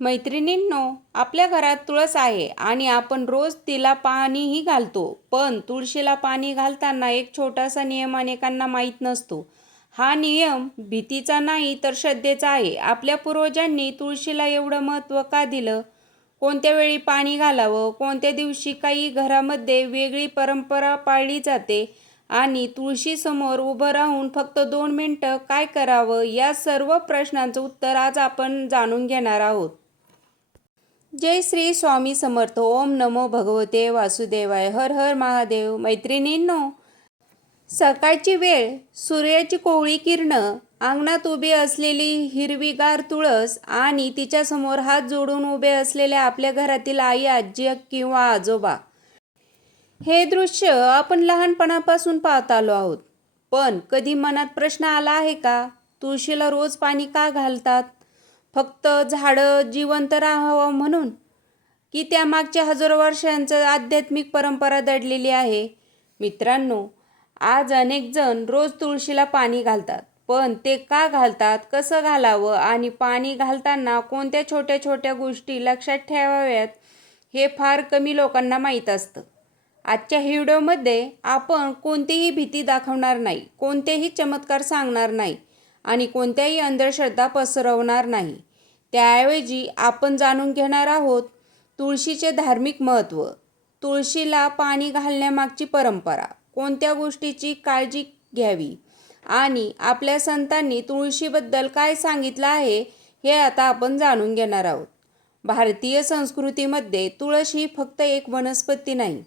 मैत्रिणींनो, आपल्या घरात तुळस आहे आणि आपण रोज तिला पाणीही घालतो. पण तुळशीला पाणी घालताना एक छोटासा नियम अनेकांना माहीत नसतो. हा नियम भीतीचा नाही तर श्रद्धेचा आहे. आपल्या पूर्वजांनी तुळशीला एवढं महत्त्व का दिलं? कोणत्या वेळी पाणी घालावं? कोणत्या दिवशी? काही घरामध्ये वेगळी परंपरा पाळली जाते आणि तुळशीसमोर उभं राहून फक्त 2 मिनिटं काय करावं? या सर्व प्रश्नांचं उत्तर आज आपण जाणून घेणार आहोत. जय श्री स्वामी समर्थ. ओम नमो भगवते वासुदेवाय. हर हर महादेव. मैत्रिणींनो, सकाळची वेळ, सूर्याची कोवळी किरणं, अंगणात उभी असलेली हिरवीगार तुळस आणि तिच्यासमोर हात जोडून उभे असलेले आपल्या घरातील आई, आजी किंवा आजोबा. हे दृश्य आपण लहानपणापासून पाहत आलो आहोत. पण कधी मनात प्रश्न आला आहे का, तुळशीला रोज पाणी का घालतात? फक्त झाडं जिवंत राहावं म्हणून, की त्यामागच्या हजारो वर्षांचं आध्यात्मिक परंपरा दडलेली आहे? मित्रांनो, आज अनेक जण रोज तुळशीला पाणी घालतात. पण ते का घालतात, कसं घालावं आणि पाणी घालताना कोणत्या छोट्या छोट्या गोष्टी लक्षात ठेवाव्यात, हे फार कमी लोकांना माहीत असतं. आजच्या व्हिडिओमध्ये आपण कोणतीही भीती दाखवणार नाही, कोणतेही चमत्कार सांगणार नाही आणि कोणत्याही अंधश्रद्धा पसरवणार नाही. त्याऐवजी आपण जाणून घेणार आहोत तुळशीचे धार्मिक महत्त्व, तुळशीला पाणी घालण्यामागची परंपरा, कोणत्या गोष्टीची काळजी घ्यावी आणि आपल्या संतांनी तुळशीबद्दल काय सांगितलं आहे हे आता आपण जाणून घेणार आहोत. भारतीय संस्कृतीमध्ये तुळस ही फक्त एक वनस्पती नाही,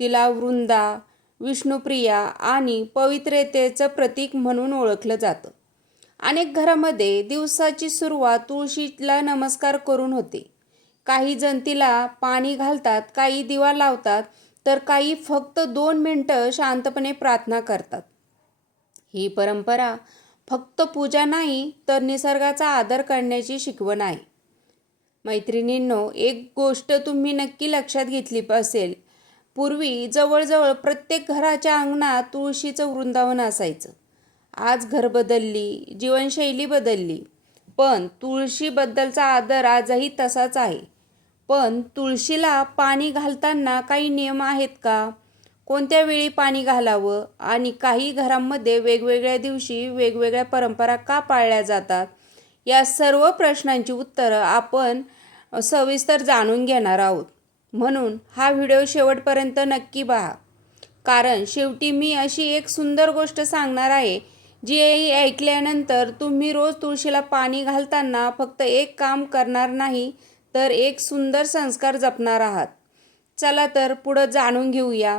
तिला वृंदा, विष्णुप्रिया आणि पवित्रतेचं प्रतीक म्हणून ओळखलं जातं. अनेक घरामध्ये दिवसाची सुरुवात तुळशीला नमस्कार करून होते. काही जण तिला पाणी घालतात, काही दिवा लावतात, तर काही फक्त 2 मिनिटं शांतपणे प्रार्थना करतात. ही परंपरा फक्त पूजा नाही तर निसर्गाचा आदर करण्याची शिकवण आहे. मैत्रिणींनो, एक गोष्ट तुम्ही नक्की लक्षात घेतली असेल, पूर्वी जवळजवळ प्रत्येक घराच्या अंगणात तुळशीचं वृंदावन असायचं. आज घर बदलली, जीवनशैली बदलली, पण तुळशीबद्दलचा आदर आजही तसाच आहे. पण तुळशीला पाणी घालताना काही नियम आहेत का? कोणत्या वेळी पाणी घालावं आणि काही घरांमध्ये वेगवेगळ्या दिवशी वेगवेगळ्या परंपरा का पाळल्या जातात? या सर्व प्रश्नांची उत्तरं आपण सविस्तर जाणून घेणार आहोत. म्हणून हा व्हिडिओ शेवटपर्यंत नक्की पहा, कारण शेवटी मी अशी एक सुंदर गोष्ट सांगणार आहे जी ऐकल्यानंतर तुम्ही रोज तुळशीला पाणी घालताना फक्त एक काम करणार नाही तर एक सुंदर संस्कार जपणार आहात. चला तर पुढं जाणून घेऊया.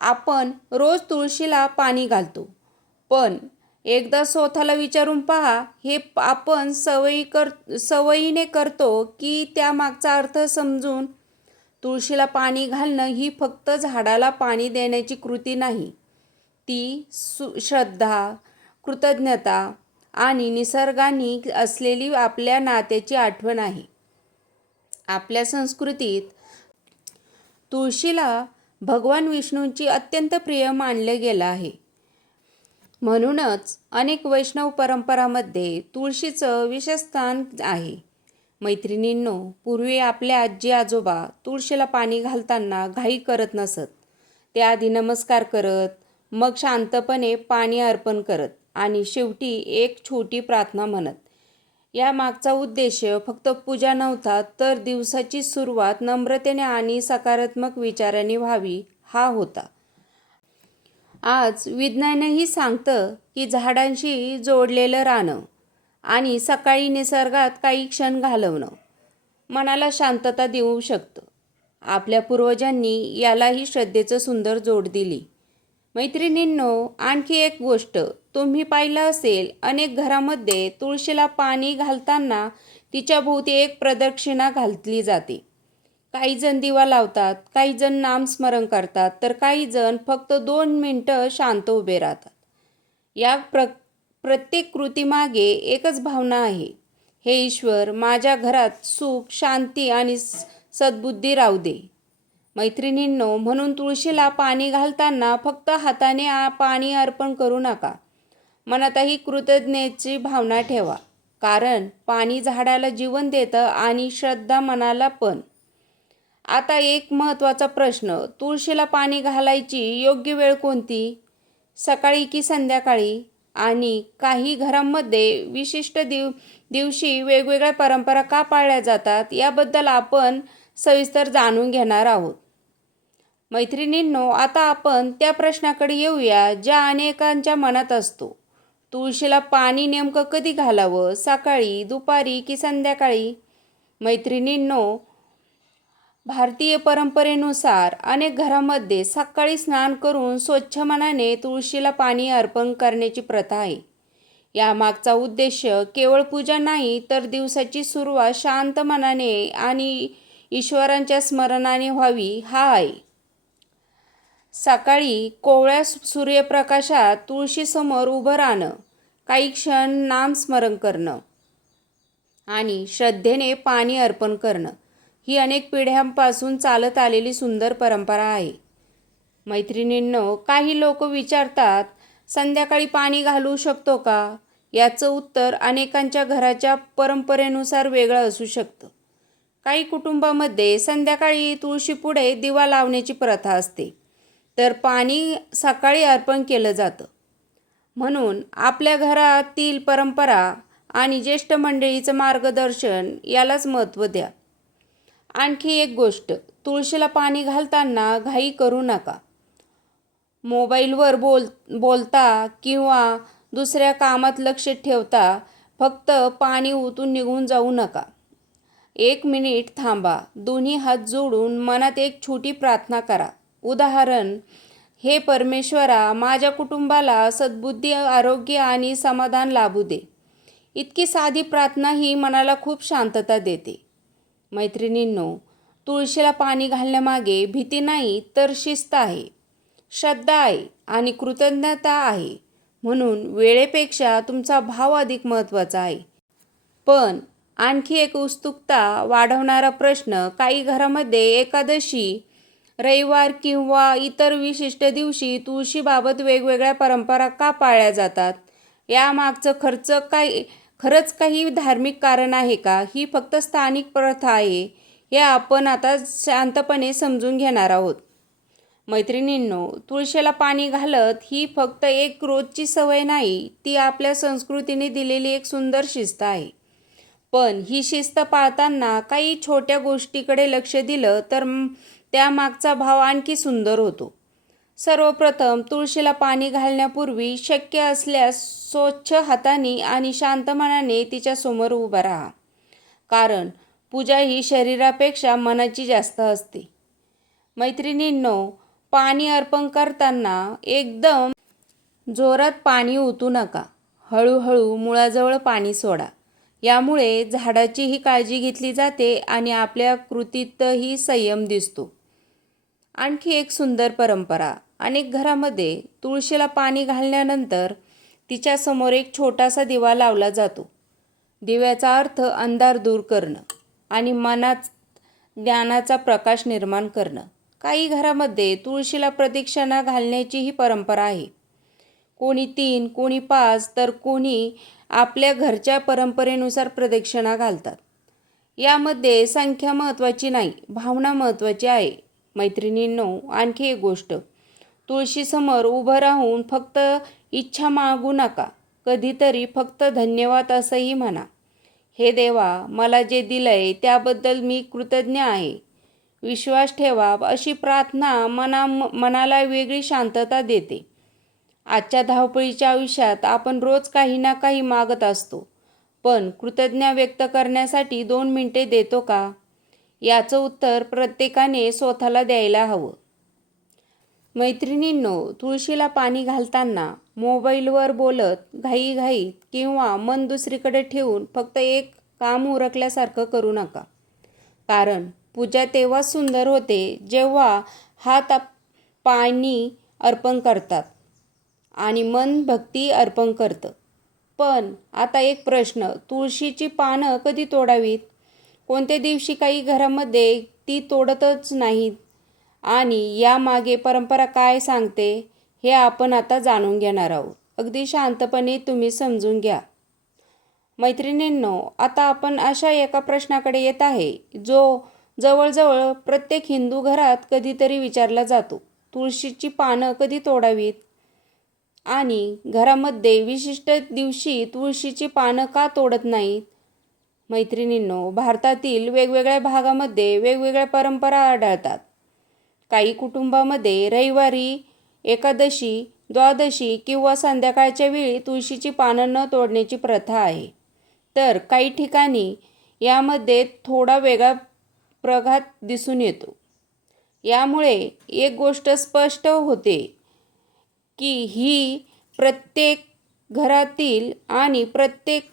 आपण रोज तुळशीला पाणी घालतो, पण एकदा स्वतःला विचारून पहा, हे आपण सवयीने करतो की त्यामागचा अर्थ समजून? तुळशीला पाणी घालणं ही फक्त झाडाला पाणी देण्याची कृती नाही, ती श्रद्धा, कृतज्ञता आणि निसर्गाने असलेली आपल्या नात्याची आठवण आहे. आपल्या संस्कृतीत तुळशीला भगवान विष्णूंची अत्यंत प्रिय मानलं गेलं आहे. म्हणूनच अनेक वैष्णव परंपरांमध्ये तुळशीचं विशेष स्थान आहे. मैत्रिणींनो, पूर्वी आपल्या आजी आजोबा तुळशीला पाणी घालताना घाई करत नसत. ते आधी नमस्कार करत, मग शांतपणे पाणी अर्पण करत आणि शेवटी एक छोटी प्रार्थना म्हणत. या मागचा उद्देश फक्त पूजा नव्हता, तर दिवसाची सुरुवात नम्रतेने आणि सकारात्मक विचारांनी व्हावी हा होता. आज विज्ञानही सांगतं की झाडांशी जोडलेलं राहणं आणि सकाळी निसर्गात काही क्षण घालवणं मनाला शांतता देऊ शकतं. आपल्या पूर्वजांनी यालाही श्रद्धेचं सुंदर जोड दिली. मैत्रिणींनो, आणखी एक गोष्ट तुम्ही पाहिलं असेल, अनेक घरामध्ये तुळशीला पाणी घालताना तिच्या भोवती एक प्रदक्षिणा घातली जाते. काही जण दिवा लावतात, काही जण नामस्मरण करतात, तर काही जण फक्त 2 मिनिटं शांत उभे राहतात. या प्रत्येक कृतीमागे एकच भावना आहे, हे ईश्वर, माझ्या घरात सुख, शांती आणि सद्बुद्धी राहू दे. मैत्रिणींनो, म्हणून तुळशीला पाणी घालताना फक्त हाताने पाणी अर्पण करू नका, मनातही कृतज्ञतेची भावना ठेवा. कारण पाणी झाडाला जीवन देतं आणि श्रद्धा मनाला पण. आता एक महत्त्वाचा प्रश्न, तुळशीला पाणी घालायची योग्य वेळ कोणती? सकाळी की संध्याकाळी? आणि काही घरांमध्ये विशिष्ट दिवशी वेगवेगळ्या परंपरा का पाळल्या जातात याबद्दल आपण सविस्तर जाणून घेणार आहोत. मैत्रिणींनो, आता आपण त्या प्रश्नाकडे येऊया ज्या अनेकांच्या मनात असतो. तुळशीला पाणी नेमकं कधी घालावं? सकाळी, दुपारी की संध्याकाळी? मैत्रिणींनो, भारतीय परंपरेनुसार अनेक घरांमध्ये सकाळी स्नान करून स्वच्छ मनाने तुळशीला पाणी अर्पण करण्याची प्रथा आहे. यामागचा उद्देश केवळ पूजा नाही, तर दिवसाची सुरुवात शांत मनाने आणि ईश्वरांच्या स्मरणाने व्हावी हा आहे. सकाळी कोवळ्या सूर्यप्रकाशात तुळशीसमोर उभं राहणं, काही क्षण नामस्मरण करणं आणि श्रद्धेने पाणी अर्पण करणं ही अनेक पिढ्यांपासून चालत आलेली सुंदर परंपरा आहे. मैत्रिणींनो, काही लोक विचारतात, संध्याकाळी पाणी घालू शकतो का? याचं उत्तर अनेकांच्या घराच्या परंपरेनुसार वेगळं असू शकतं. काही कुटुंबामध्ये संध्याकाळी तुळशीपुढे दिवा लावण्याची प्रथा असते, तर पाणी सकाळी अर्पण केलं जातं. म्हणून आपल्या घरातील परंपरा आणि ज्येष्ठ मंडळीचं मार्गदर्शन यालाच महत्त्व द्या. आणखी एक गोष्ट, तुळशीला पाणी घालताना घाई करू नका. मोबाईलवर बोलता किंवा दुसऱ्या कामात लक्ष ठेवता फक्त पाणी ओतून निघून जाऊ नका. 1 मिनिट थांबा, दोन्ही हात जोडून मनात एक छोटी प्रार्थना करा. उदाहरण, हे परमेश्वरा, माझ्या कुटुंबाला सद्बुद्धी, आरोग्य आणि समाधान लाभू दे. इतकी साधी प्रार्थना ही मनाला खूप शांतता देते. मैत्रिणींनो, तुळशीला पाणी घालण्यामागे भीती नाही, तर शिस्त आहे, श्रद्धा आहे आणि कृतज्ञता आहे. म्हणून वेळेपेक्षा तुमचा भाव अधिक महत्त्वाचा आहे. पण आणखी एक उत्सुकता वाढवणारा प्रश्न, काही घरामध्ये एकादशी, रविवार किंवा इतर विशिष्ट दिवशी तुळशीबाबत वेगवेगळ्या परंपरा का पाळल्या जातात? यामागचं खरंच काही धार्मिक कारण आहे का? ही फक्त स्थानिक प्रथा आहे? हे आपण आता शांतपणे समजून घेणार आहोत. मैत्रिणींनो, तुळशीला पाणी घालत ही फक्त एक रोजची सवय नाही, ती आपल्या संस्कृतीने दिलेली एक सुंदर शिस्त आहे. पण ही शिस्त पाळताना काही छोट्या गोष्टीकडे लक्ष दिलं तर त्यामागचा भाव आणखी सुंदर होतो. सर्वप्रथम, तुळशीला पाणी घालण्यापूर्वी शक्य असल्यास स्वच्छ हातांनी आणि शांत मनाने तिच्यासमोर उभा राहा. कारण पूजा ही शरीरापेक्षा मनाची जास्त असते. मैत्रिणींनो, पाणी अर्पण करताना एकदम जोरात पाणी ओतू नका. हळूहळू मुळाजवळ पाणी सोडा. यामुळे झाडाचीही काळजी घेतली जाते आणि आपल्या कृतीतही संयम दिसतो. आणखी एक सुंदर परंपरा, अनेक घरामध्ये तुळशीला पाणी घालण्यानंतर तिच्यासमोर एक छोटासा दिवा लावला जातो. दिव्याचा अर्थ अंधार दूर करणं आणि मनात ज्ञानाचा प्रकाश निर्माण करणं. काही घरामध्ये तुळशीला प्रदक्षिणा घालण्याची ही परंपरा आहे. कोणी 3, कोणी 5, तर कोणी आपल्या घरच्या परंपरेनुसार प्रदक्षिणा घालतात. यामध्ये संख्या महत्त्वाची नाही, भावना महत्त्वाची आहे. मैत्रिणींनो, आणखी एक गोष्ट, तुळशीसमोर उभं राहून फक्त इच्छा मागू नका. कधीतरी फक्त धन्यवाद असंही म्हणा. हे देवा, मला जे दिलंय त्याबद्दल मी कृतज्ञ आहे. विश्वास ठेवा. अशी प्रार्थना मनाला वेगळी शांतता देते. आजच्या धावपळीच्या आयुष्यात आपण रोज काही ना काही मागत असतो, पण कृतज्ञता व्यक्त करण्यासाठी 2 मिनिटे देतो का? याचं उत्तर प्रत्येकाने स्वतःला द्यायला हवं. मैत्रिणींनो, तुळशीला पाणी घालताना मोबाईलवर बोलत, घाईघाईत किंवा मन दुसरीकडे ठेवून फक्त एक काम उरकल्यासारखं करू नका. कारण पूजा तेव्हाच सुंदर होते जेव्हा हात पाणी अर्पण करतात आणि मन भक्ती अर्पण करतं. पण आता एक प्रश्न, तुळशीची पानं कधी तोडावीत? कोणत्या दिवशी? काही घरामध्ये ती तोडतच नाहीत आणि यामागे परंपरा काय सांगते हे आपण आता जाणून घेणार आहोत. अगदी शांतपणे तुम्ही समजून घ्या. मैत्रिणींनो, आता आपण अशा एका प्रश्नाकडे येत आहे जो जवळजवळ प्रत्येक हिंदू घरात कधीतरी विचारला जातो. तुळशीची पानं कधी तोडावीत आणि घरामध्ये विशिष्ट दिवशी तुळशीची पानं का तोडत नाहीत? मैत्रिणींनो, भारतातील वेगवेगळ्या भागामध्ये वेगवेगळ्या परंपरा आढळतात. काही कुटुंबामध्ये रविवारी, एकादशी, द्वादशी किंवा संध्याकाळच्या वेळी तुळशीची पानं न तोडण्याची प्रथा आहे. तर काही ठिकाणी यामध्ये थोडा वेगळा प्रघात दिसून येतो. यामुळे एक गोष्ट स्पष्ट होते की ही प्रत्येक घरातील आणि प्रत्येक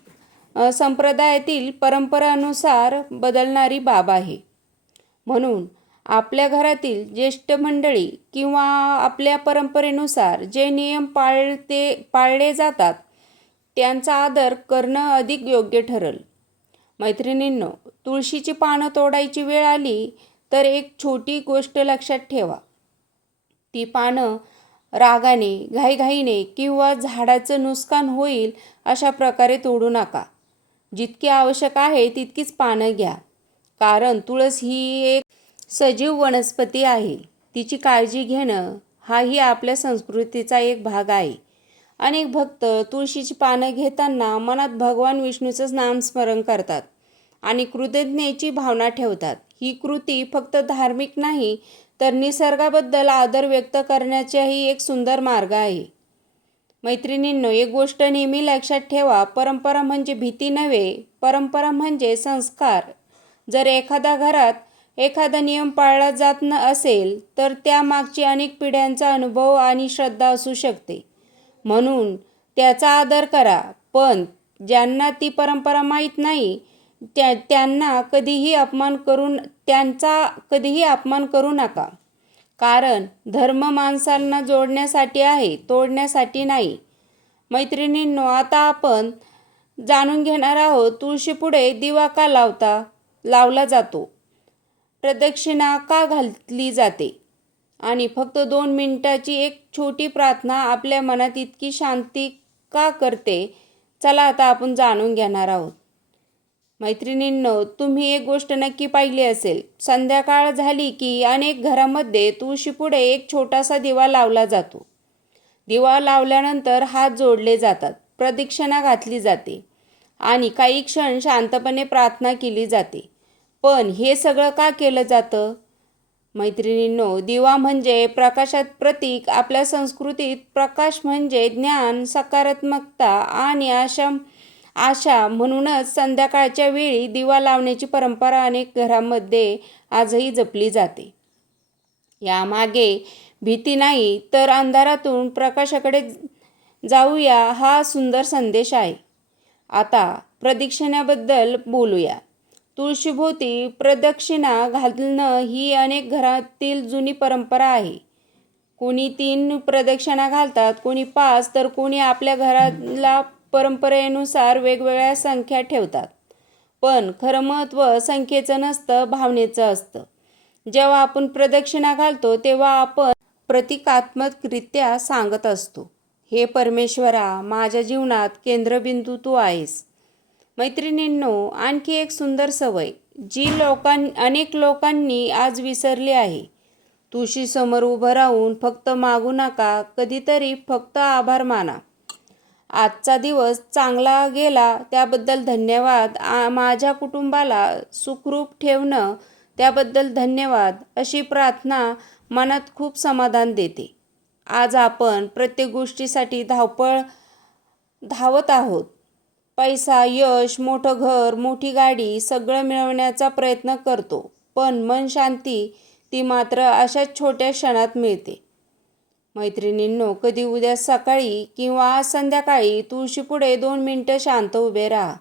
संप्रदायातील परंपरानुसार बदलणारी बाब आहे. म्हणून आपल्या घरातील ज्येष्ठ मंडळी किंवा आपल्या परंपरेनुसार जे नियम पाळले जातात त्यांचा आदर करणं अधिक योग्य ठरेल. मैत्रिणींनो, तुळशीची पानं तोडायची वेळ आली तर एक छोटी गोष्ट लक्षात ठेवा. ती पानं रागाने, घाईघाईने किंवा झाडाचं नुकसान होईल अशा प्रकारे तोडू नका. जितकी आवश्यक आहे तितकीच पानं घ्या. कारण तुळस ही एक सजीव वनस्पती आहे. तिची काळजी घेणं हाही आपल्या संस्कृतीचा एक भाग आहे. अनेक भक्त तुळशीची पानं घेताना मनात भगवान विष्णूचं नामस्मरण करतात आणि कृतज्ञतेची भावना ठेवतात. ही कृती फक्त धार्मिक नाही तर निसर्गाबद्दल आदर व्यक्त करण्याचाही एक सुंदर मार्ग आहे. मैत्रिणींनो, एक गोष्ट नेहमी लक्षात ठेवा, परंपरा म्हणजे भीती नव्हे, परंपरा म्हणजे संस्कार. जर एखाद्या घरात एखादा नियम पाळला जात असेल तर त्यामागची अनेक पिढ्यांचा अनुभव आणि श्रद्धा असू शकते. म्हणून त्याचा आदर करा. पण ज्यांना ती परंपरा माहीत नाही त्यांचा कधीही अपमान करू नका. कारण धर्म माणसांना जोडण्यासाठी आहे, तोडण्यासाठी नाही. मैत्रिणींनो, आता आपण जाणून घेणार आहोत तुळशीपुढे दिवा का लावला जातो, प्रदक्षिणा का घातली जाते आणि फक्त 2 मिनिटाची एक छोटी प्रार्थना आपल्या मनात इतकी शांती का करते. चला आता आपण जाणून घेणार आहोत. मैत्रिणींनो, तुम्ही एक गोष्ट नक्की पाहिली असेल, संध्याकाळ झाली की अनेक घरामध्ये तुळशीपुढे एक छोटासा दिवा लावला जातो. दिवा लावल्यानंतर हात जोडले जातात, प्रदक्षिणा घातली जाते आणि काही क्षण शांतपणे प्रार्थना केली जाते. पण हे सगळं का केलं जातं? मैत्रिणींनो, दिवा म्हणजे प्रकाशात प्रतीक. आपल्या संस्कृतीत प्रकाश म्हणजे ज्ञान, सकारात्मकता आणि आशा. म्हणूनच संध्याकाळच्या वेळी दिवा लावण्याची परंपरा अनेक घरांमध्ये आजही जपली जाते. यामागे भीती नाही तर अंधारातून प्रकाशाकडे जाऊया हा सुंदर संदेश आहे. आता प्रदक्षिणेबद्दल बोलूया. तुळशीभोवती प्रदक्षिणा घालणं ही अनेक घरातील जुनी परंपरा आहे. कोणी 3 प्रदक्षिणा घालतात, कोणी 5 तर कोणी आपल्या घराला परंपरेनुसार वेगवेगळ्या संख्या ठेवतात. पण खरं महत्त्व संख्येचं नसतं, भावनेचं असतं. जेव्हा आपण प्रदक्षिणा घालतो तेव्हा आपण प्रतिकात्मकरित्या सांगत असतो, हे परमेश्वरा, माझ्या जीवनात केंद्रबिंदू तू आहेस. मैत्रिणींनो, आणखी एक सुंदर सवय जी अनेक लोकांनी आज विसरली आहे. तुळशीसमोर उभं राहून फक्त मागू नका, कधीतरी फक्त आभार माना. आजचा दिवस चांगला गेला त्याबद्दल धन्यवाद, माझ्या कुटुंबाला सुखरूप ठेवणं त्याबद्दल धन्यवाद, अशी प्रार्थना मनात खूप समाधान देते. आज आपण प्रत्येक गोष्टीसाठी धावत आहोत. पैसा, यश, मोठं घर, मोठी गाडी सगळं मिळवण्याचा प्रयत्न करतो. पण मन शांती ती मात्र अशाच छोट्या क्षणात मिळते. मैत्रिणींनो, कधी उद्या सकाळी किंवा आज संध्याकाळी तुळशीपुढे 2 मिनिटं शांत उभे राहा.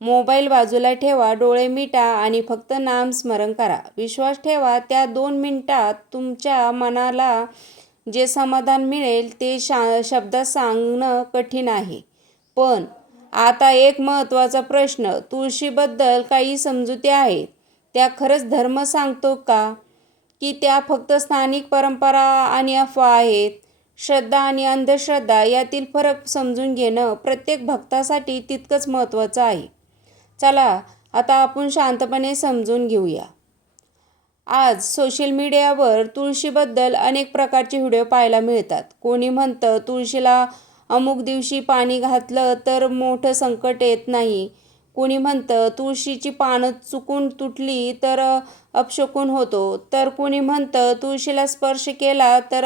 मोबाईल बाजूला ठेवा, डोळे मिटा आणि फक्त नामस्मरण करा. विश्वास ठेवा, त्या 2 मिनिटात तुमच्या मनाला जे समाधान मिळेल ते शब्दात सांगणं कठीण आहे. पण आता एक महत्त्वाचा प्रश्न, तुळशीबद्दल काही समजुती आहेत, त्या खरंच धर्म सांगतो का? की त्या फक्त स्थानिक परंपरा आणि अफवा आहेत? श्रद्धा आणि अंधश्रद्धा यातील फरक समजून घेणं प्रत्येक भक्तासाठी तितकंच महत्त्वाचं आहे. चला आता आपण शांतपणे समजून घेऊया. आज सोशल मीडियावर तुळशीबद्दल अनेक प्रकारचे व्हिडिओ पाहायला मिळतात. कोणी म्हणतं तुळशीला अमुक दिवशी पाणी घातलं तर मोठं संकट येत नाही. कोणी म्हणतं तुळशीची पानं चुकून तुटली तर अपशकुन होतो. तर कोणी म्हणतं तुळशीला स्पर्श केला तर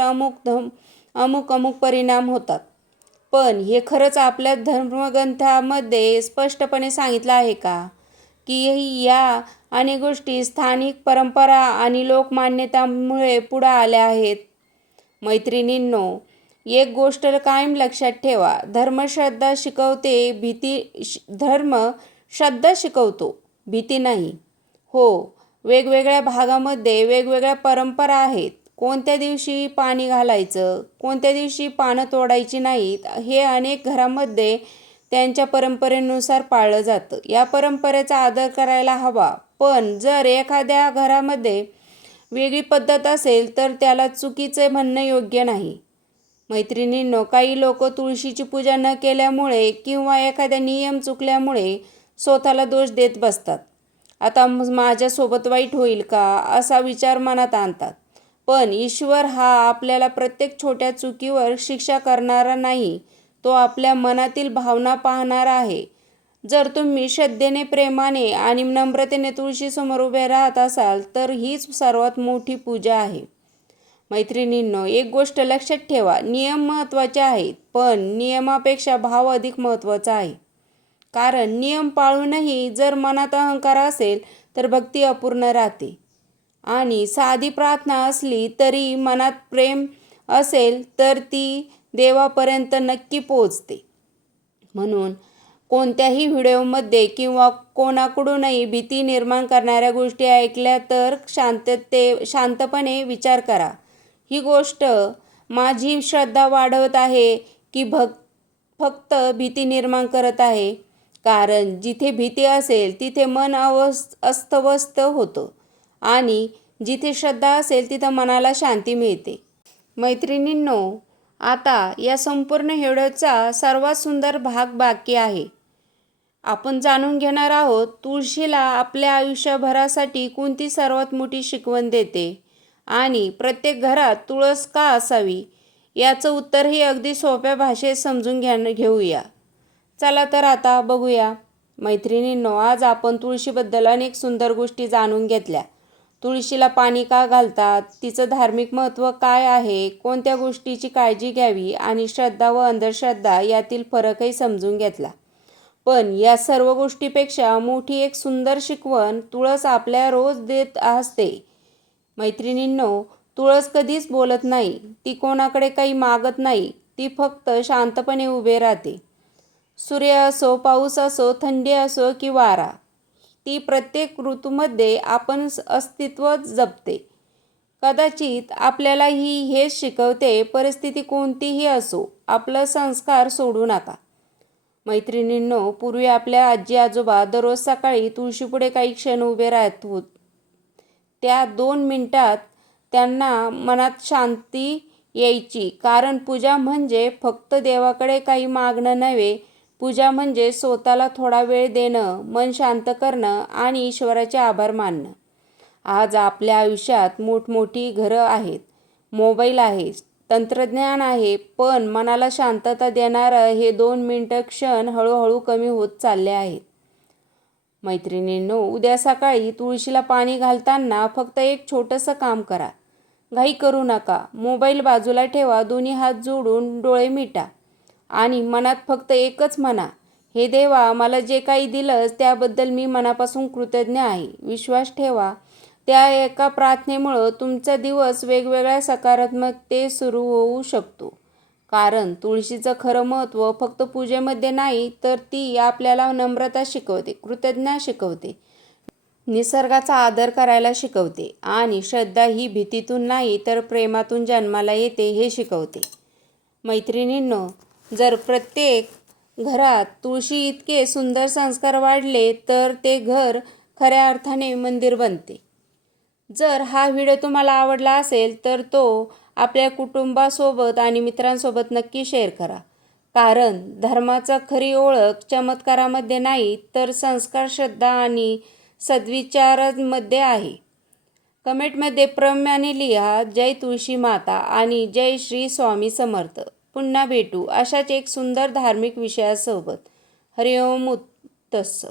अमुक परिणाम होतात. पण हे खरंच आपल्या धर्मग्रंथामध्ये स्पष्टपणे सांगितलं आहे का? की या अनेक गोष्टी स्थानिक परंपरा आणि लोकमान्यतामुळे पुढे आल्या आहेत? मैत्रिणींनो, एक गोष्ट कायम लक्षात ठेवा. धर्मश्रद्धा शिकवतो, भीती नाही. हो, वेगवेगळ्या भागामध्ये वेगवेगळ्या परंपरा आहेत. कोणत्या दिवशी पाणी घालायचं, कोणत्या दिवशी पानं तोडायची नाहीत, हे अनेक घरांमध्ये त्यांच्या परंपरेनुसार पाळलं जातं. या परंपरेचा आदर करायला हवा. पण जर एखाद्या घरामध्ये वेगळी पद्धत असेल तर त्याला चुकीचं म्हणणं योग्य नाही. मैत्रिणींनो, काही लोक तुळशीची पूजा न केल्यामुळे किंवा एखादा नियम चुकल्यामुळे स्वतःला दोष देत बसतात. आता माझ्यासोबत वाईट होईल का असा विचार मनात आणतात. पण ईश्वर हा आपल्याला प्रत्येक छोट्या चुकीवर शिक्षा करणारा नाही, तो आपल्या मनातील भावना पाहणारा आहे. जर तुम्ही श्रद्धेने, प्रेमाने आणि नम्रतेने तुळशीसमोर उभे राहत असाल तर हीच सर्वात मोठी पूजा आहे. मैत्रिणींनो, एक गोष्ट लक्षात ठेवा, नियम महत्त्वाचे आहेत, पण नियमापेक्षा भाव अधिक महत्त्वाचा आहे. कारण नियम पाळूनही जर मनात अहंकार असेल तर भक्ती अपूर्ण राहते. आणि साधी प्रार्थना असली तरी मनात प्रेम असेल तर ती देवापर्यंत नक्की पोहोचते. म्हणून कोणत्याही व्हिडिओमध्ये किंवा कोणाकडूनही भीती निर्माण करणाऱ्या गोष्टी ऐकल्या तर शांतपणे विचार करा. ही गोष्ट माझी श्रद्धा वाढवत आहे की फक्त भीती निर्माण करत आहे? कारण जिथे भीती असेल तिथे मन अस्वस्थ होतं आणि जिथे श्रद्धा असेल तिथं मनाला शांती मिळते. मैत्रिणींनो, आता या संपूर्ण व्हिडिओचा सर्वात सुंदर भाग बाकी आहे. आपण जाणून घेणार आहोत तुळशीला आपल्या आयुष्यभरासाठी कोणती सर्वात मोठी शिकवण देते आणि प्रत्येक घरात तुळस का असावी याचं उत्तरही अगदी सोप्या भाषेत समजून घेऊया. चला तर आता बघूया. मैत्रिणींनो, आज आपण तुळशीबद्दल अनेक सुंदर गोष्टी जाणून घेतल्या. तुळशीला पाणी का घालतात, तिचं धार्मिक महत्त्व काय आहे, कोणत्या गोष्टीची काळजी घ्यावी आणि श्रद्धा व अंधश्रद्धा यातील फरकही समजून घेतला. पण या सर्व गोष्टीपेक्षा मोठी एक सुंदर शिकवण तुळस आपल्या रोज देत असते. मैत्रिणींनो, तुळस कधीच बोलत नाही, ती कोणाकडे काही मागत नाही, ती फक्त शांतपणे उभे राहते. सूर्य असो, पाऊस असो, थंडी असो की वारा, ती प्रत्येक ऋतूमध्ये आपण अस्तित्व जपते. कदाचित आपल्यालाही हेच शिकवते, परिस्थिती कोणतीही असो, आपलं संस्कार सोडू नका. मैत्रिणींनो, पूर्वी आपल्या आजी आजोबा दररोज सकाळी तुळशीपुढे काही क्षण उभे राहत होत. त्या 2 मिनिटात त्यांना मनात शांती यायची. कारण पूजा म्हणजे फक्त देवाकडे काही मागणं नव्हे, पूजा म्हणजे स्वतःला थोडा वेळ देणं, मन शांत करणं आणि ईश्वराचे आभार मानणं. आज आपल्या आयुष्यात मोठमोठी घरं आहेत, मोबाईल आहे, तंत्रज्ञान आहे, पण मनाला शांतता देणारं हे 2 मिनिटं क्षण हळूहळू कमी होत चालले आहेत. मैत्रिणींनो, उद्या सकाळी तुळशीला पाणी घालताना फक्त एक छोटंसं काम करा. घाई करू नका. मोबाईल बाजूला ठेवा, दोन्ही हात जोडून डोळे मिटा आणि मनात फक्त एकच म्हणा, हे देवा, मला जे काही दिलंस त्याबद्दल मी मनापासून कृतज्ञ आहे. विश्वास ठेवा, त्या एका प्रार्थनेमुळं तुमचा दिवस वेगवेगळ्या सकारात्मकते सुरू होऊ शकतो. कारण तुळशीचं खरं महत्त्व फक्त पूजेमध्ये नाही, तर ती आपल्याला नम्रता शिकवते, कृतज्ञता शिकवते, निसर्गाचा आदर करायला शिकवते आणि श्रद्धा ही भीतीतून नाही तर प्रेमातून जन्माला येते हे शिकवते. मैत्रिणींनो, जर प्रत्येक घरात तुळशी इतके सुंदर संस्कार वाढले तर ते घर खऱ्या अर्थाने मंदिर बनते. जर हा व्हिडिओ तुम्हाला आवडला असेल तर तो आपल्या कुटुंबासोबत आणि मित्रांसोबत नक्की शेअर करा. कारण धर्माचा खरी ओळख चमत्कारामध्ये नाही, तर संस्कार, श्रद्धा आणि सद्विचारांमध्ये आहे. कमेंटमध्ये प्रमाणे लिहा, जय तुळशी माता आणि जय श्री स्वामी समर्थ. पुन्हा भेटू अशाच एक सुंदर धार्मिक विषयासोबत. हरिओम तत्सत.